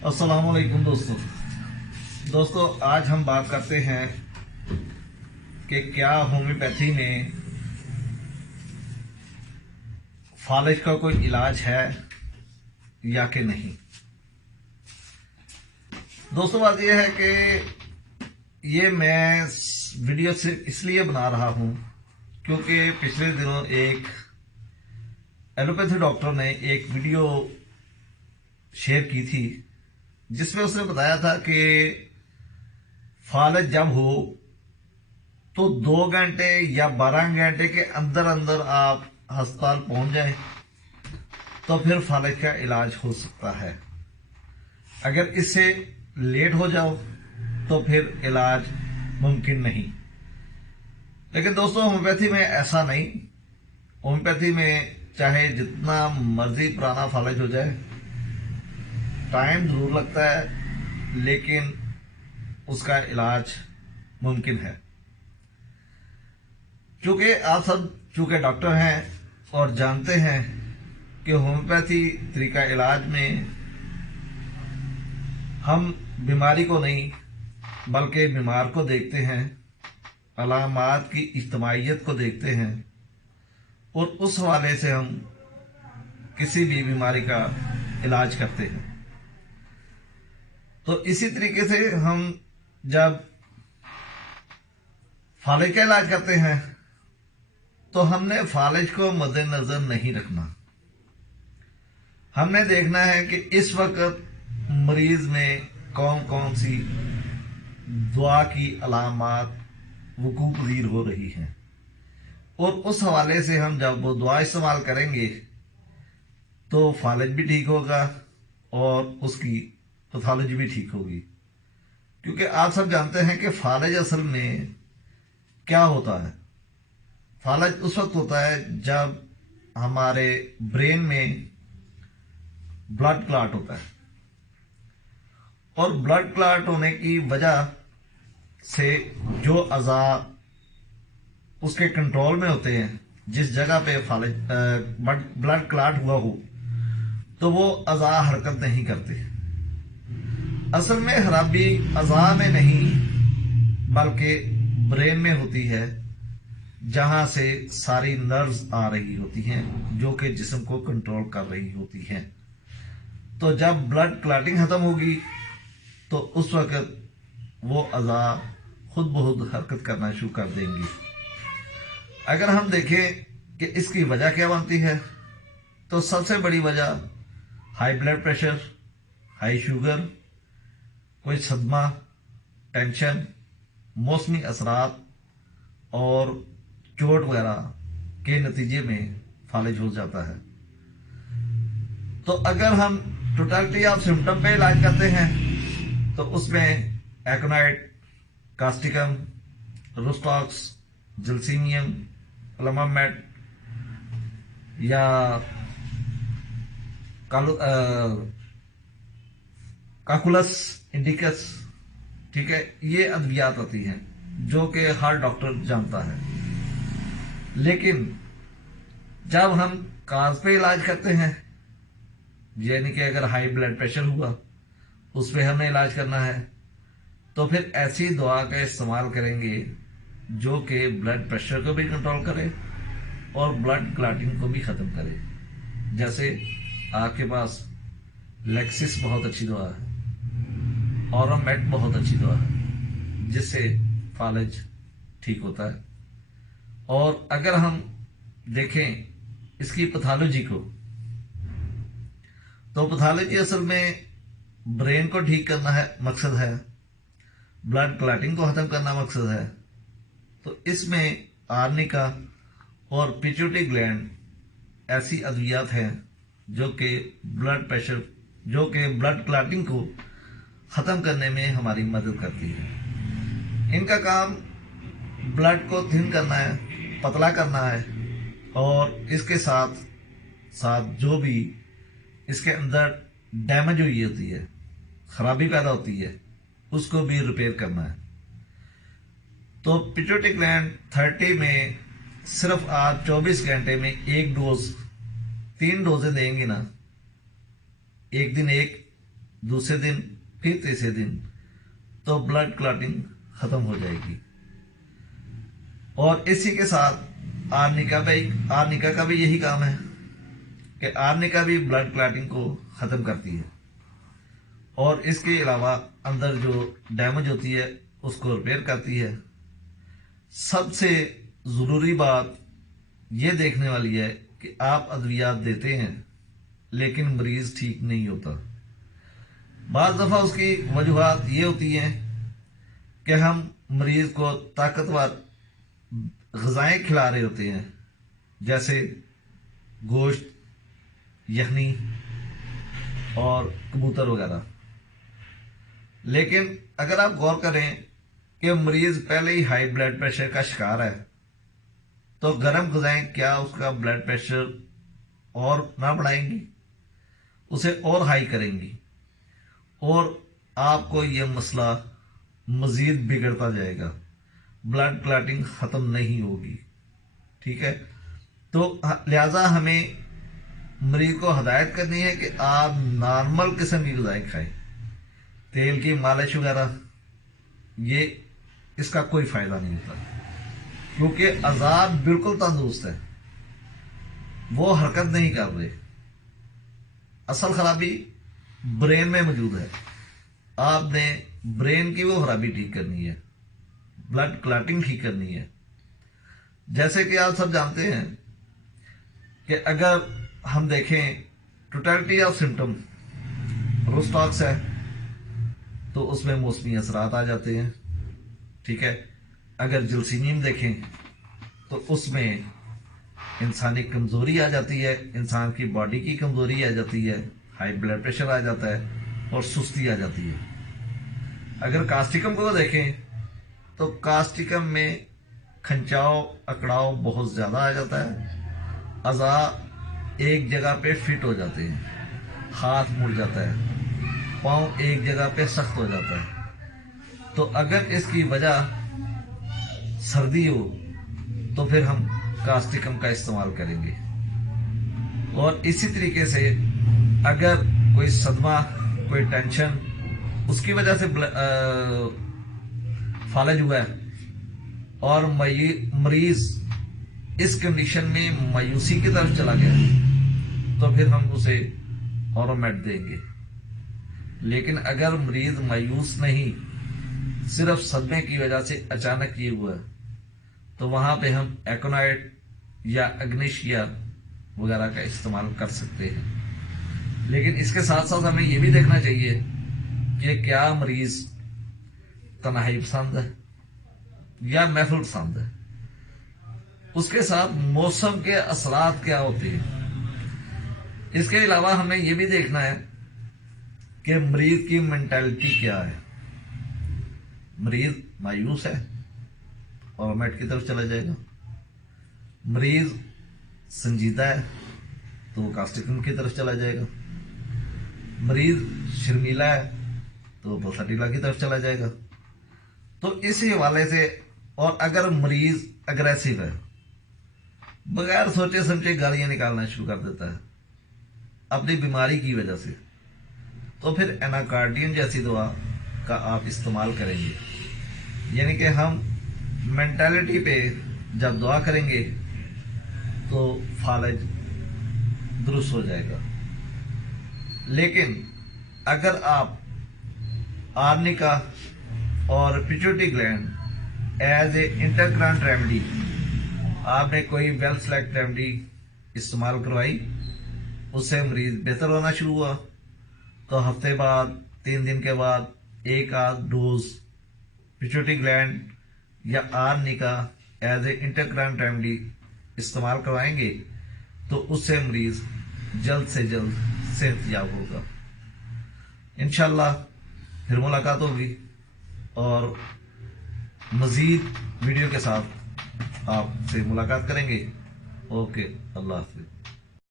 अस्सलाम वालेकुम दोस्तों आज हम बात करते हैं कि क्या होम्योपैथी में फालिज का कोई इलाज है या कि नहीं। दोस्तों बात यह है कि ये मैं वीडियो सिर्फ इसलिए बना रहा हूं क्योंकि पिछले दिनों एक एलोपैथी डॉक्टर ने एक वीडियो शेयर की थी जिसमें उसने बताया था कि फालिज जब हो तो 2 घंटे या 12 घंटे के अंदर अंदर आप अस्पताल पहुंच जाएं तो फिर फालिज का इलाज हो सकता है। अगर इससे लेट हो जाओ तो फिर इलाज मुमकिन नहीं। लेकिन दोस्तों होम्योपैथी में ऐसा नहीं। होम्योपैथी में चाहे जितना मर्जी पुराना फालिज हो जाए, टाइम जरूर लगता है लेकिन उसका इलाज मुमकिन है। चूंकि आप सब डॉक्टर हैं और जानते हैं कि होम्योपैथी तरीका इलाज में हम बीमारी को नहीं बल्कि बीमार को देखते हैं, अलामात की इज्तमाइयत को देखते हैं और उस हवाले से हम किसी भी बीमारी का इलाज करते हैं। तो इसी तरीके से हम जब फालिज का इलाज करते हैं तो हमने फालिज को मद्देनजर नहीं रखना। हमने देखना है कि इस वक्त मरीज में कौन कौन सी दुआ की अलामात वकूअ पज़ीर हो रही हैं और उस हवाले से हम जब वो दुआ इस्तेमाल करेंगे तो फालिज भी ठीक होगा और उसकी पैथोलॉजी भी ठीक होगी। क्योंकि आप सब जानते हैं कि फालिज असल में क्या होता है। फालिज उस वक्त होता है जब हमारे ब्रेन में ब्लड क्लॉट होता है और ब्लड क्लॉट होने की वजह से जो अज़ा उसके कंट्रोल में होते हैं, जिस जगह पे फालिज ब्लड क्लॉट हुआ हो तो वो अज़ा हरकत नहीं करते। असल में खराबी अज़ा में नहीं बल्कि ब्रेन में होती है, जहां से सारी नर्व्स आ रही होती हैं जो कि जिस्म को कंट्रोल कर रही होती हैं। तो जब ब्लड क्लॉटिंग खत्म होगी तो उस वक्त वो अज़ा खुद ब खुद हरकत करना शुरू कर देंगी। अगर हम देखें कि इसकी वजह क्या बनती है तो सबसे बड़ी वजह high blood pressure, high sugar, कोई सदमा, टेंशन, मौसमी असरात और चोट वगैरह के नतीजे में फालिज हो जाता है। तो अगर हम टोटलिटी ऑफ सिम्टम पे इलाज करते हैं तो उसमें एकोनाइट, कास्टिकम, रोस्टॉक्स, जलसीमियम, प्लमामेट या काकुलस इंडिकस, ठीक है, ये अद्वियात आती हैं जो कि हर डॉक्टर जानता है। लेकिन जब हम काज पे इलाज करते हैं, यानी कि अगर हाई ब्लड प्रेशर हुआ उस पर हमने इलाज करना है तो फिर ऐसी दवा का इस्तेमाल करेंगे जो कि ब्लड प्रेशर को भी कंट्रोल करे और ब्लड क्लॉटिंग को भी ख़त्म करे। जैसे आपके पास लेक्सिस बहुत अच्छी दवा है, ऑरोमेट बहुत अच्छी दवा है जिससे फालिज ठीक होता है। और अगर हम देखें इसकी पैथोलॉजी को तो पैथोलॉजी असल में ब्रेन को ठीक करना है मकसद है, ब्लड क्लॉटिंग को खत्म करना मकसद है। तो इसमें आर्निका और पिट्यूटरी ग्लैंड ऐसी अद्वियात हैं जो कि ब्लड क्लॉटिंग को खत्म करने में हमारी मदद करती है। इनका काम ब्लड को थिन करना है, पतला करना है और इसके साथ साथ जो भी इसके अंदर डैमेज हुई होती है, खराबी पैदा होती है, उसको भी रिपेयर करना है। तो पिट्यूटरी ग्लैंड 30 में सिर्फ आप 24 घंटे में एक डोज 3 डोजें देंगे ना, एक दिन एक دوسرے دن پھر تیسرے دن تو بلڈ کلاٹنگ ختم ہو جائے گی. اور اسی کے ساتھ آرنیکا کا بھی یہی کام ہے کہ آرنیکا بھی بلڈ کلاٹنگ کو ختم کرتی ہے اور اس کے علاوہ اندر جو ڈیمیج ہوتی ہے اس کو ریپیئر کرتی ہے. سب سے ضروری بات یہ دیکھنے والی ہے کہ آپ ادویات دیتے ہیں لیکن مریض ٹھیک نہیں ہوتا. بعض دفعہ اس کی وجوہات یہ ہوتی ہیں کہ ہم مریض کو طاقتور غذائیں کھلا رہے ہوتے ہیں جیسے گوشت، یخنی اور کبوتر وغیرہ. لیکن اگر آپ غور کریں کہ مریض پہلے ہی ہائی بلڈ پریشر کا شکار ہے تو گرم غذائیں کیا اس کا بلڈ پریشر اور نہ بڑھائیں گی، اسے اور ہائی کریں گی اور آپ کو یہ مسئلہ مزید بگڑتا جائے گا، بلڈ کلاٹنگ ختم نہیں ہوگی. ٹھیک ہے، تو لہذا ہمیں مریض کو ہدایت کرنی ہے کہ آپ نارمل قسم کی غذائیں کھائیں. تیل کی مالش وغیرہ یہ اس کا کوئی فائدہ نہیں ہوتا کیونکہ اعضاء بالکل تندرست ہے، وہ حرکت نہیں کر رہے. اصل خرابی برین میں موجود ہے. آپ نے برین کی وہ خرابی ٹھیک کرنی ہے، بلڈ کلاٹنگ ٹھیک کرنی ہے. جیسے کہ آپ سب جانتے ہیں کہ اگر ہم دیکھیں ٹوٹیلٹی آف سمٹم روسٹاکس ہے تو اس میں موسمی اثرات آ جاتے ہیں. ٹھیک ہے، اگر جلسیمیم دیکھیں تو اس میں انسانی کمزوری آ جاتی ہے، انسان کی باڈی کی کمزوری آ جاتی ہے، ہائی بلڈ پریشر آ جاتا ہے اور سستی آ جاتی ہے. اگر کاسٹیکم کو دیکھیں تو کاسٹیکم میں کھنچاؤ اکڑاؤ بہت زیادہ آ جاتا ہے، اعضاء ایک جگہ پہ فٹ ہو جاتے ہیں، ہاتھ مڑ جاتا ہے، پاؤں ایک جگہ پہ سخت ہو جاتا ہے. تو اگر اس کی وجہ سردی ہو تو پھر ہم کاسٹیکم کا استعمال کریں گے. اور اسی طریقے سے اگر کوئی صدمہ، کوئی ٹینشن اس کی وجہ سے فالج ہوا ہے اور مریض اس کنڈیشن میں مایوسی کی طرف چلا گیا تو پھر ہم اسے اورومیٹ دیں گے. لیکن اگر مریض مایوس نہیں، صرف صدمے کی وجہ سے اچانک یہ ہوا تو وہاں پہ ہم ایکونائٹ یا اگنیشیا وغیرہ کا استعمال کر سکتے ہیں. لیکن اس کے ساتھ ساتھ ہمیں یہ بھی دیکھنا چاہیے کہ کیا مریض تنہائی پسند ہے یا محفل پسند ہے، اس کے ساتھ موسم کے اثرات کیا ہوتے ہیں. اس کے علاوہ ہمیں یہ بھی دیکھنا ہے کہ مریض کی مینٹالٹی کیا ہے. مریض مایوس ہے اورومیٹ کی طرف چلا جائے گا، مریض سنجیدہ ہے تو وہ کاسٹیکم کی طرف چلا جائے گا، مریض شرمیلا ہے تو وہ پلساٹیلا کی طرف چلا جائے گا. تو اسی حوالے سے، اور اگر مریض اگریسو ہے، بغیر سوچے سمجھے گالیاں نکالنا شروع کر دیتا ہے اپنی بیماری کی وجہ سے، تو پھر ایناکارڈین جیسی دوا کا آپ استعمال کریں گے. یعنی کہ ہم مینٹالٹی پہ جب دعا کریں گے تو فالج درست ہو جائے گا. لیکن اگر آپ آرنیکا اور پیچوٹی گلینڈ ایز اے انٹرکرنٹ ریمیڈی، آپ نے کوئی ویل سلیکٹ ریمیڈی استعمال کروائی، اس سے مریض بہتر ہونا شروع ہوا، تو ہفتے بعد 3 دن کے بعد ایک آدھ ڈوز پیچوٹی گلینڈ یا آرنیکا ایز اے انٹرکرنٹ ریمیڈی استعمال کروائیں گے تو اس سے مریض جلد سے جلد صحت یاب ہوگا. انشاءاللہ پھر ملاقات ہوگی اور مزید ویڈیو کے ساتھ آپ سے ملاقات کریں گے. اوکے، اللہ حافظ.